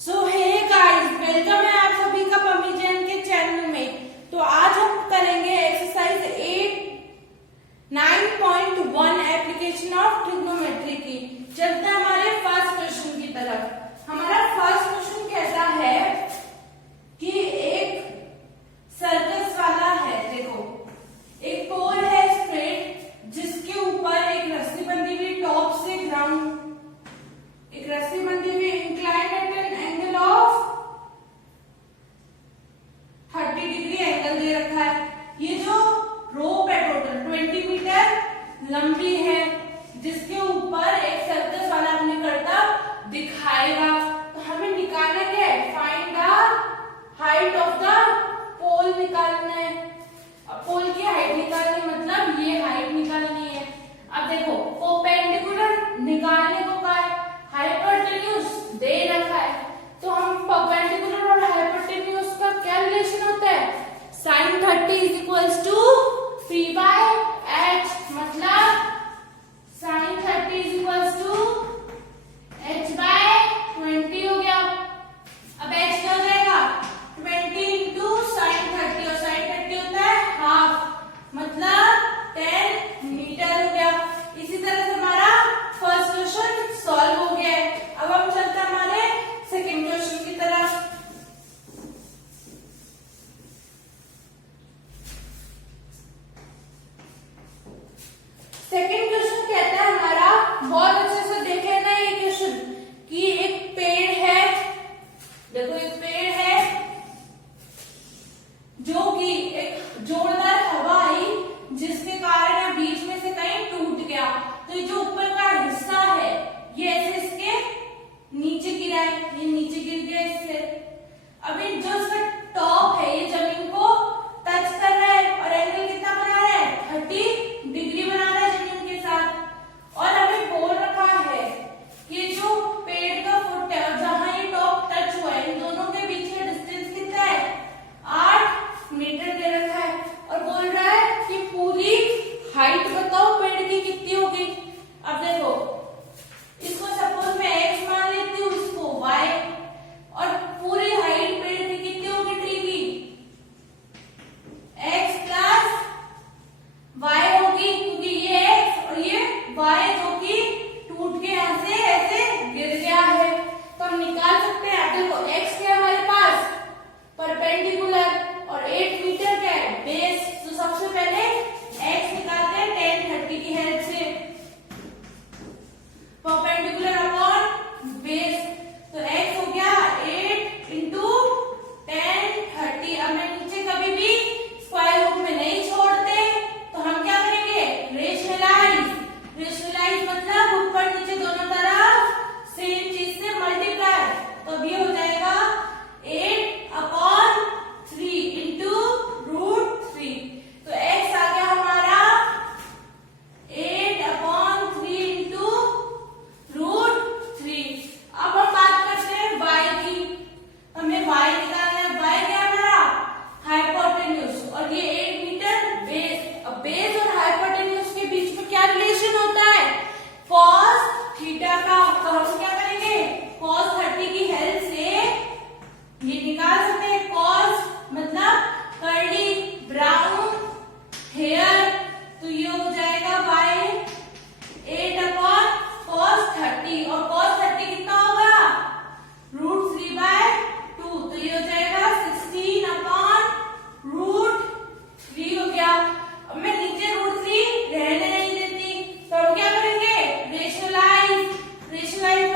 सो hey guys, welcome है आप सभी का पम्मी जैन के चैनल में। तो आज हम करेंगे एक्सरसाइज 9.1 एप्लीकेशन ऑफ ट्रिग्नोमेट्री की। चलते हैं हमारे फर्स्ट क्वेश्चन की तरफ। हमारा फर्स्ट क्वेश्चन कहता है कि एक सर्कस वाला है, देखो एक पोल है स्ट्रेट जिसके ऊपर एक रस्सी बंधी हुई टॉप से ग्राउंड, एक रस्सी बंधी हुई inclined at an angle of 30 degree angle दे रखा है। ये जो रोप है टोटल 20 मीटर लंबी है, जिसके ऊपर एक सर्कस वाला अपने करतब दिखाएगा। तो हमें निकालना क्या है? Find the height of the pole निकालना है। अब पोल की हाइट निकालनी मतलब ये हाइट निकालनी है। अब देखो परपेंडिकुलर निकालने को कहा है, हाइपोटेन्यूज दे रखा है, तो हम परपेंडिकुलर और हाइपोटेन्यूज का क्या रिलेशन होता है? sin 30 is equals to p by h, मतलब sin 30 is equals to h by 20 हो गया। अब h क्या हो जाएगा? 20 इंटू sin 30, और sin 30 होता है हाफ, मतलब 10 मीटर हो गया। इसी तरह से हमारा फर्स्ट क्वेश्चन सॉल्व हो गया है। अब हम चलते हैं हमारे सेकंड क्वेश्चन की तरफ। सेकंड क्वेश्चन कहता है हमारा, बहुत अच्छे से देख लेना ये क्वेश्चन, कि एक पेड़ है, देखो एक पेड़ है जो कि एक जोरदार हवा आई जिसके कारण बीच में से कहीं टूट गया। तो ये जो ऊपर का हिस्सा है ये ऐसे इसके नीचे गिरा है, ये नीचे गिर गया इससे। अभी जो इसका टॉप है ये जमीन को टच कर रहा है और एंगल कितना बना रहा है? 30 डिग्री बना रहा है जमीन के साथ। और हमें बोल रखा है कि जो पेड़ का फुट है और जहां ये टॉप टच हुआ है, इन दोनों के बीच का डिस्टेंस कितना है? 8 मीटर दे रखा है। और बोल रहा है कि पूरी हाइट बताओ पेड़ की कितनी होगी। अब देखो इसको सपोज मैं x मान लेती हूँ, इसको y, और पूरी हाइट पेड़ की कितनी होगी ट्री की? x प्लस y होगी, क्योंकि ये x और ये y जो कि टूट के यहां से ऐसे गिर गया है। तो हम निकाल सकते हैं। अब देखो x क्या है हमारे पास? परपेंडिकुलर, और 8 मीटर क्या है? बेस। तो सबसे पहले x निकालते हैं tan 30 की हेल्प से, परपेंडिकुलर अपॉन बेस। तो x हो गया 8 इंटू tan 30। अब मैं नीचे कभी भी स्क्वायर रूट में नहीं छोड़ते, तो हम क्या करेंगे? रेशनलाइज। रेशनलाइज मतलब ऊपर नीचे दोनों तरफ सेम चीज से मल्टीप्लाई। तो अब ये हो जाएगा 8 अपॉन 3 इंटू √3। तो x आ गया हमारा 8 अपॉन 3 इंटू √3। अब हम बात करते हैं y की। हमें y निकालना है। y क्या है हमारा? हाइपोटेन्यूज, और ये 8 मीटर बेस। अब बेस और हाइपोटेन्यूज के बीच में क्या रिलेशन होता है? cos थीटा का। तो हम क्या करेंगे? cos 30 की हेल्प से ये निकाल सकते हैं। cos मतलब कर्ली ब्राउन हेयर, तो ये हो जाएगा y 8 अपॉन cos 30, और cos 30 कितना होगा? √3 बाय 2, तो ये हो जाएगा 16 अपॉन √3 हो गया। अब मैं नीचे √3 रहने नहीं देती, तो हम क्या करेंगे? रेशनलाइज। रेशनलाइज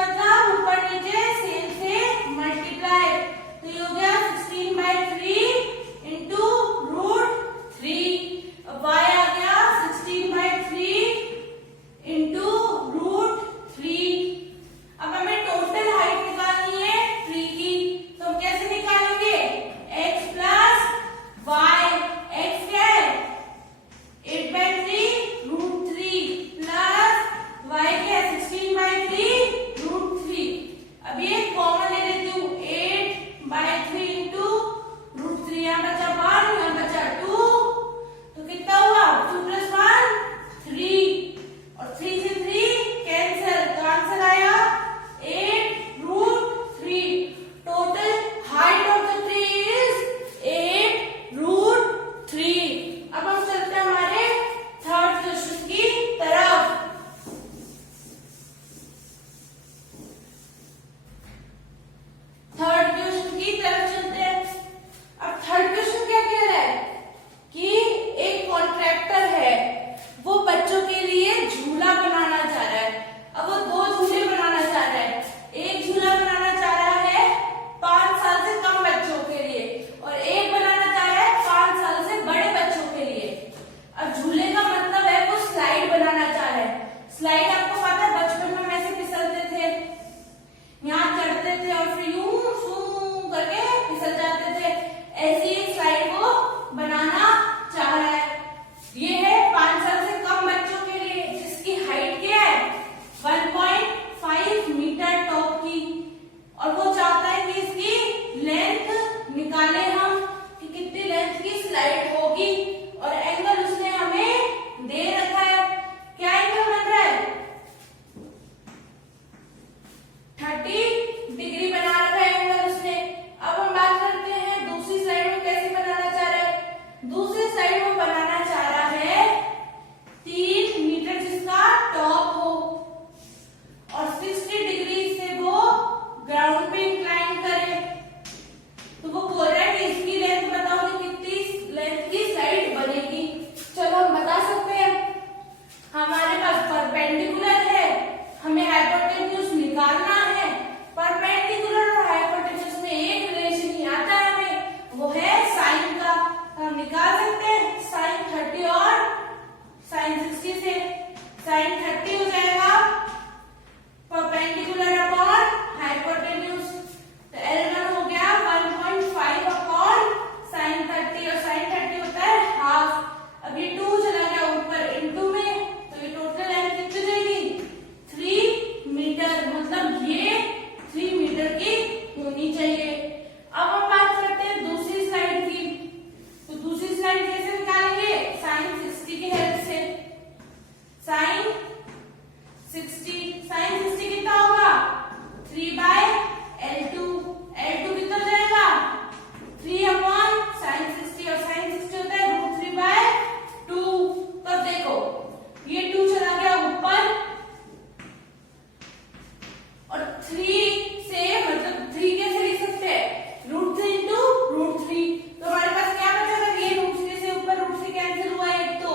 3 से मतलब 3 कैसे लिख सकते हैं, √3 इंटू √3। तो हमारे पास क्या बचेगा, ये √3 से ऊपर √3 कैंसिल हुआ है, तो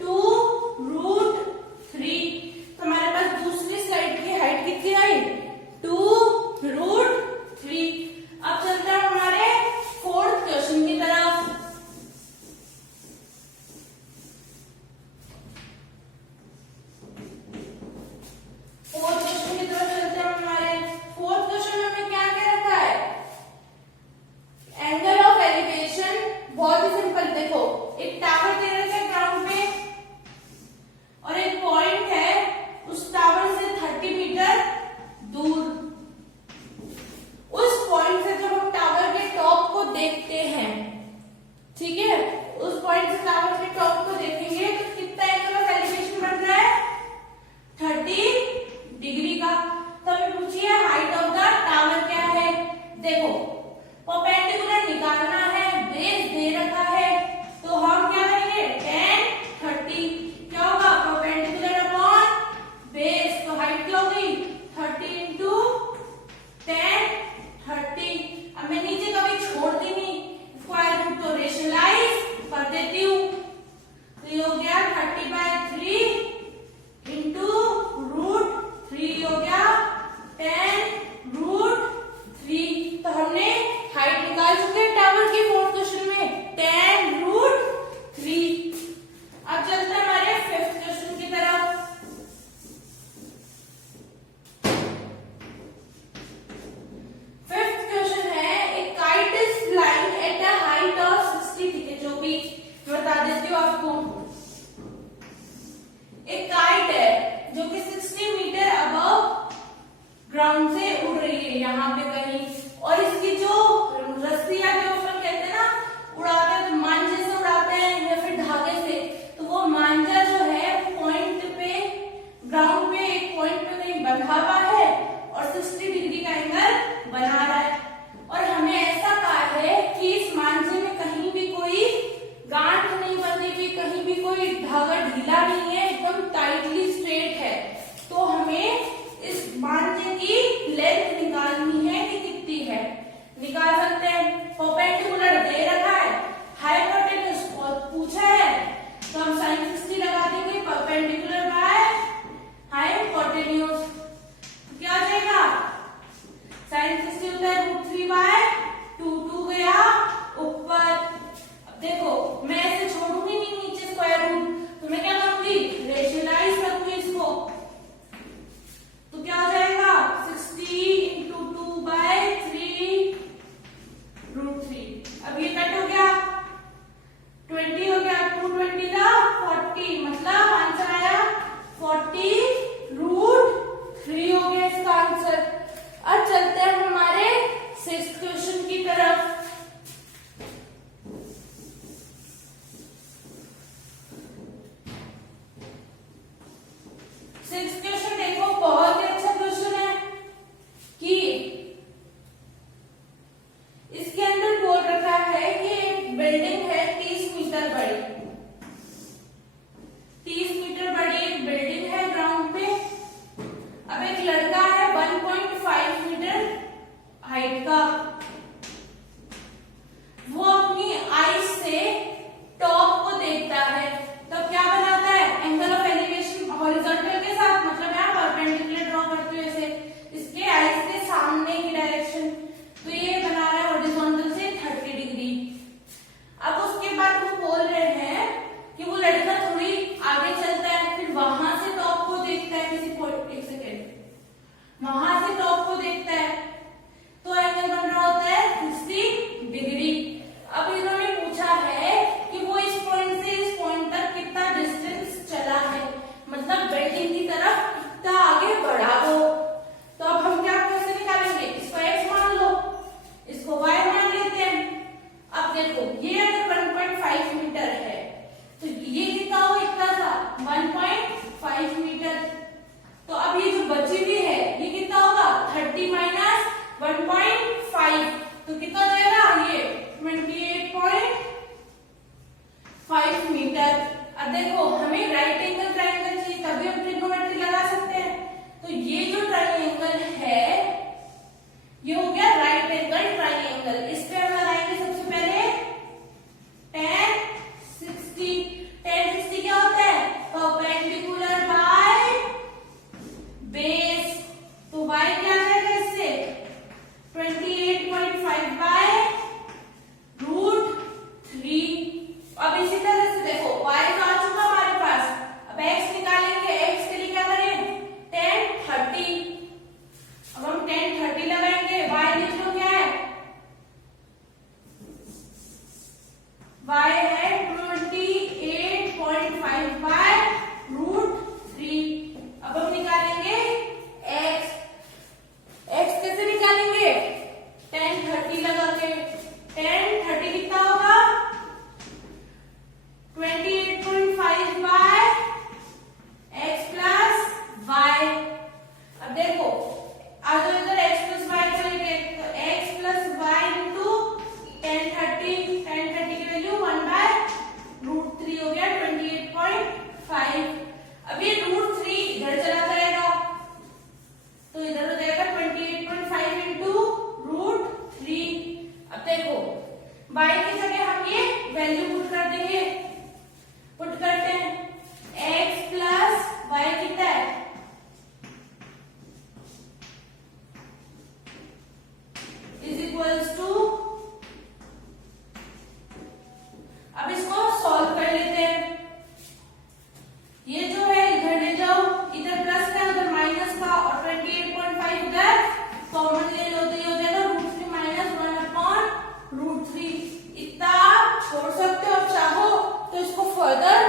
2√3। तो हमारे पास दूसरी स्लाइड की हाइट कितनी आई, 2√3। अब चलते हैं हमारे फोर्थ क्वेश्चन की तरफ। फोर्थ क्वेश्चन की तरफ चलते हैं हमारे। फोर्थ क्वेश्चन में हमें क्या क्या रखा है, एंगल ऑफ एलिवेशन। बहुत ही सिंपल, देखो एक टावर दे रखा है ग्राउंड पे और एक पॉइंट है उस टावर से 30 मीटर दूर। उस पॉइंट से जब हम टावर के टॉप को देखते हैं, ठीक है, उस पॉइंट से टावर के टॉप को देखेंगे तो कितना एंगल ऑफ एलिवेशन बन रहा है, 30 डिग्री का। तो हमें पूछिए हाइट ऑफ द टावर क्या है। देखो परपेंडिकुलर निकालना है, बेस दे रखा है, तो हम क्या करेंगे, tan 30 क्या होगा, परपेंडिकुलर अपॉन बेस, तो हाइट क्या होगी 30 इंटू tan 30। अब मैं नीचे कभी छोड़ती नहीं, स्क्वायर रूट तो रेशनलाइज कर देती हूँ, तो ये हो गया 30/3 इंटू √3 हो गया 10√3। तो हमने हाइट निकाल चुके हैं टावर की फोर्थ क्वेश्चन में, 10√3। अब चलते हैं हमारे फिफ्थ क्वेश्चन की तरफ। फिफ्थ क्वेश्चन है, ए kite is flying at a height of 60, ठीक है, जो भी बता देती हूँ आपको। एक काइट है जो कि 60 मीटर अबव ग्राउंड से उड़ रही है यहाँ पे कहीं, और इसकी जो रस्सियां जो अपन कहते हैं ना, उड़ाते हैं तो मांझे से उड़ाते हैं या फिर धागे से, तो वो मांझा जो है पॉइंट पे ग्राउंड पे एक पॉइंट पे कहीं बंधा हुआ है और 60 डिग्री का एंगल बना रहा है। और हमें ऐसा कहा है कि इस मांझे में कहीं भी कोई गांठ नहीं बंधी हुई, कहीं भी कोई धागा ढीला नहीं है, एकदम टाइटली स्ट्रेट है। तो हमें इस मांझे की लेंथ निकालनी है कि कितनी है, निकाल सकते हैं। परपेंडिकुलर दे रखा है, हाइपोटेन्यूज पूछा है, तो हम sin 60 लगा देंगे, परपेंडिकुलर बाय हाइपोटेन्यूज क्या हो जाएगा, sin 60 होता है √3/2, 2 गया ऊपर। अब देखो मैं ऐसे छोड़ूंगी नहीं नीचे स्क्वायर रूट, तो मैं क्या करूंगी, रेशनलाइज करूंगी इसको, तो क्या हो जाएगा 60 इंटू 2/3 √3। अब ये कट हो गया, 20 हो गया, 220 था 40, मतलब आंसर आया 40√3 हो गया इसका आंसर। अब चलते हैं हमारे सिक्स्थ क्वेश्चन की तरफ। सिक्स्थ क्वेश्चन देखो, बहुत ही अच्छा क्वेश्चन है कि इसके अंदर बोल रखा है कि एक बिल्डिंग है 30 मीटर बड़ी, 30 मीटर बड़ी एक बिल्डिंग है ग्राउंड पे। अब एक लड़का है 1.5 मीटर हाइट का, वो अपनी आईज से टॉप को देखता है, तब क्या बनाता है, एंगल ऑफ एलिवेशन हॉरिजॉन्टल के साथ, मतलब यहाँ परपेंडिकुलर ड्रॉ करते हुए ऐसे इसके आईज के सामने की डायरेक्शन, तो ये बना रहा है हॉरिजॉन्टल से 30 डिग्री। अब उसके बाद वो बोल रहे हैं कि वो लड़का थोड़ी आगे चलता है, फिर वहां से टॉप को देखता है, किसी पॉइंट, एक सेकेंड, वहां से टॉप को देखता है, तो एंगल एंगल, इस पे हम लगाएंगे सबसे पहले tan 60। tan 60 क्या होता है? Perpendicular by base. तो y क्या आ जाएगा इससे? 28.5 बाय √3। अब इसी तरह से देखो y तो आ चुका हमारे पास, अब x निकालेंगे। x के लिए क्या करें? tan 30। अब हम tan 30 लगाएंगे। y लिख लो क्या है? y है 28.5 बाय √3। अब हम निकालेंगे x। x कैसे निकालेंगे? tan 30 लगा के। tan 30 कितना होगा? 28.5 बाय x प्लस y। अब देखो आज इधर x प्लस y को लेके, तो x plus y into tan 30। tan 30 की वैल्यू 1 बाय √3 हो गया 28.5। अब ये √3 इधर चला जाएगा, तो इधर हो जाएगा 28.5 इंटू √3। अब देखो y की जगह हम ये वैल्यू पुट कर देंगे। पुट करते हैं, x प्लस y कितना है? इज इक्वल्स टू, अब इसको सॉल्व कर लेते हैं। ये जो है इधर ले जाओ, इधर प्लस का उधर माइनस का, और 28.5 इधर कॉमन ले लो, तो ये हो जाएगा √3 माइनस 1/√3। इतना आप छोड़ सकते हो, चाहो तो इसको फर्दर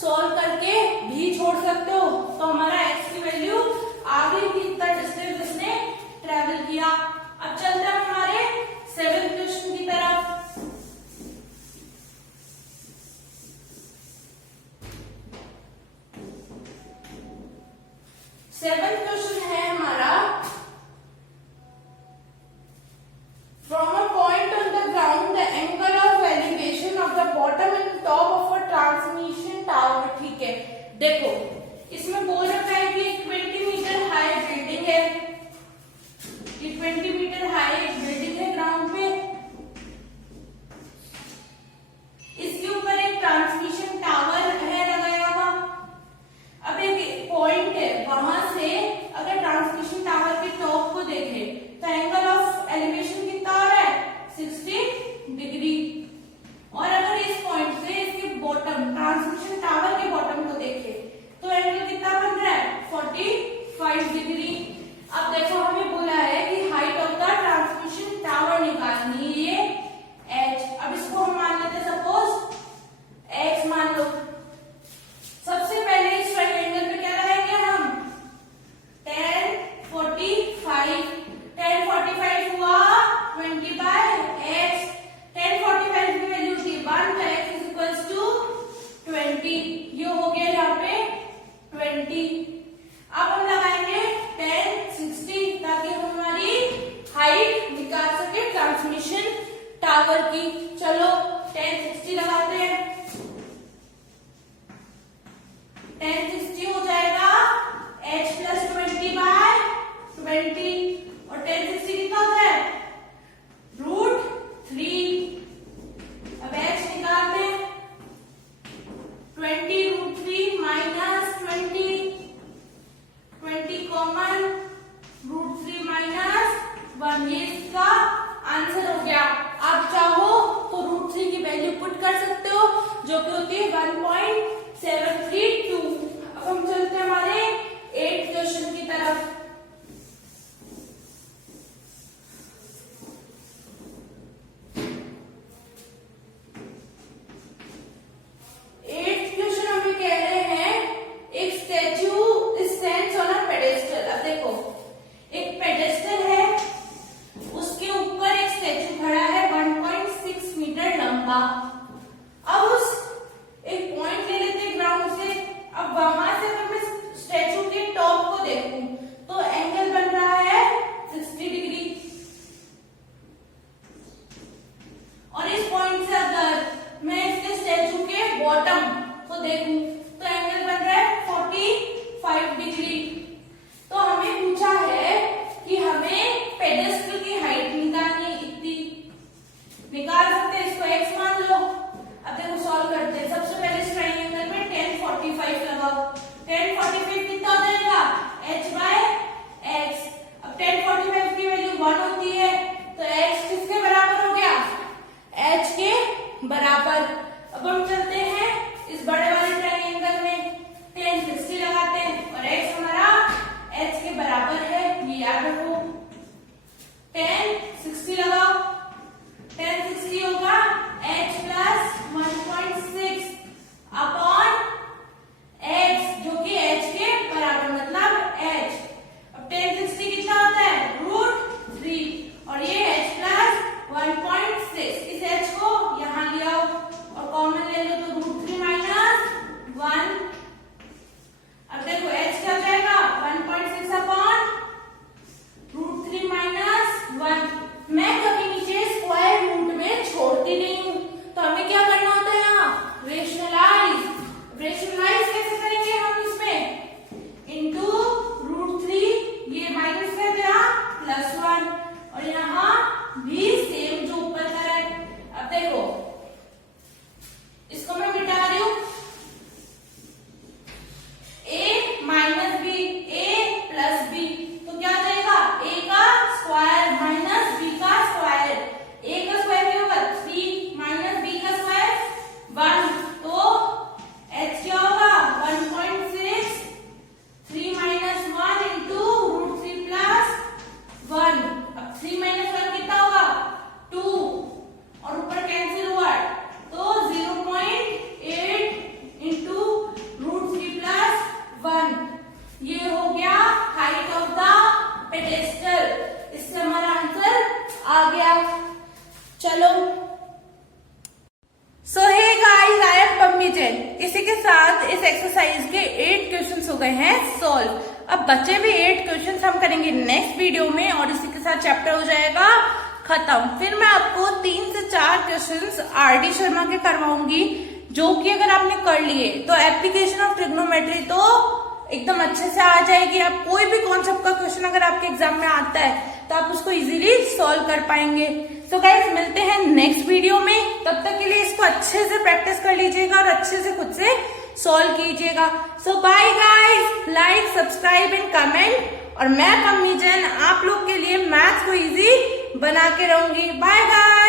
सॉल्व करके भी छोड़ सकते हो। तो हमारा x की वैल्यू आगे भी इतना डिस्टेंस इसने ट्रेवल किया। अब चलते हैं हमारे 7th क्वेश्चन की तरफ। सेवेंथ क्वेश्चन है हमारा, from a point on the ground the angle of elevation of the bottom and top of a transmission tower. ठीक है, देखो इसमें बोल रखा है कि 20 मीटर हाई बिल्डिंग है, ये 20 मीटर हाई बिल्डिंग है ग्राउंड पे, इसके ऊपर एक ट्रांसमिशन टावर है लगाया हुआ। अब एक पॉइंट है, वहां से अगर ट्रांसमिशन टावर के टॉप को देखें तो एंगल ऑफ एलिवेशन कितना आ रहा है? 60 डिग्री। और अगर इस पॉइंट से इसके बॉटम, ट्रांसमिशन टावर के बॉटम को देखें तो एंगल कितना बन रहा है? 45 डिग्री। अब देखो हमें बोला है कि height of the transmission tower निकालनी है, ये h। अब इसको हम मान लेते हैं सपोज x मान लो। सबसे पहले इस ट्रायंगल पे क्या लगाएंगे हम? tan 45। tan 45 हुआ 20 बाय x। tan 45 की वैल्यू थी 1, तो x इज इक्वल्स टू 20। ये हो गया यहाँ पे 20। अब हम लगाएंगे tan 60 ताकि हम हमारी हाइट निकाल सके ट्रांसमिशन टावर की। चलो tan 60 लगाते हैं। tan 60 हो जाएगा h प्लस 20 बाय 20, और tan 60 कितना होता है? √3। अब h निकालते हैं, 20 √3 माइनस 20 कॉमन, √3 माइनस 1, ये इसका आंसर हो गया। आप चाहो और यहाँ भी सेम जो ऊपर का है। अब देखो इसको मैं मिटा रही हूं, a minus B, a plus B, तो क्या हो जाएगा a का स्क्वायर माइनस b का स्क्वायर। a का स्क्वायर क्या होगा 3 माइनस b का स्क्वायर 1, तो h क्या होगा 1.6, 3 माइनस 1 इंटू रूट 3 प्लस 1। अब 3 माइनस 1 कितना होगा 2, और ऊपर कैंसिल हुआ तो 0.8 इंटू रूट 3 प्लस 1। ये हो गया हाइट ऑफ द पेडेस्टल। इससे हमारा आंसर आ गया। चलो so hey guys, I am Pammi Jain. इसी के साथ इस एक्सरसाइज के 8 क्वेश्चंस हो गए हैं सॉल्व। अब बचे भी 8 क्वेश्चंस हम करेंगे नेक्स्ट वीडियो में, और इसी के साथ चैप्टर हो जाएगा खत्म। फिर मैं आपको 3 से 4 क्वेश्चंस आर.डी. शर्मा के करवाऊंगी, जो कि अगर आपने कर लिए तो एप्लीकेशन ऑफ ट्रिग्नोमेट्री तो एकदम अच्छे से आ जाएगी। आप कोई भी कॉन्सेप्ट का क्वेश्चन अगर आपके एग्जाम में आता है तो आप उसको इजीली सॉल्व कर पाएंगे। तो गाइस मिलते हैं नेक्स्ट वीडियो में, तब तक के लिए इसको अच्छे से प्रैक्टिस कर लीजिएगा और अच्छे से खुद से सॉल्व कीजिएगा। So bye guys, like subscribe and comment. और मैं पम्मी जैन आप लोग के लिए मैथ्स को इजी बना के रहूंगी। Bye guys.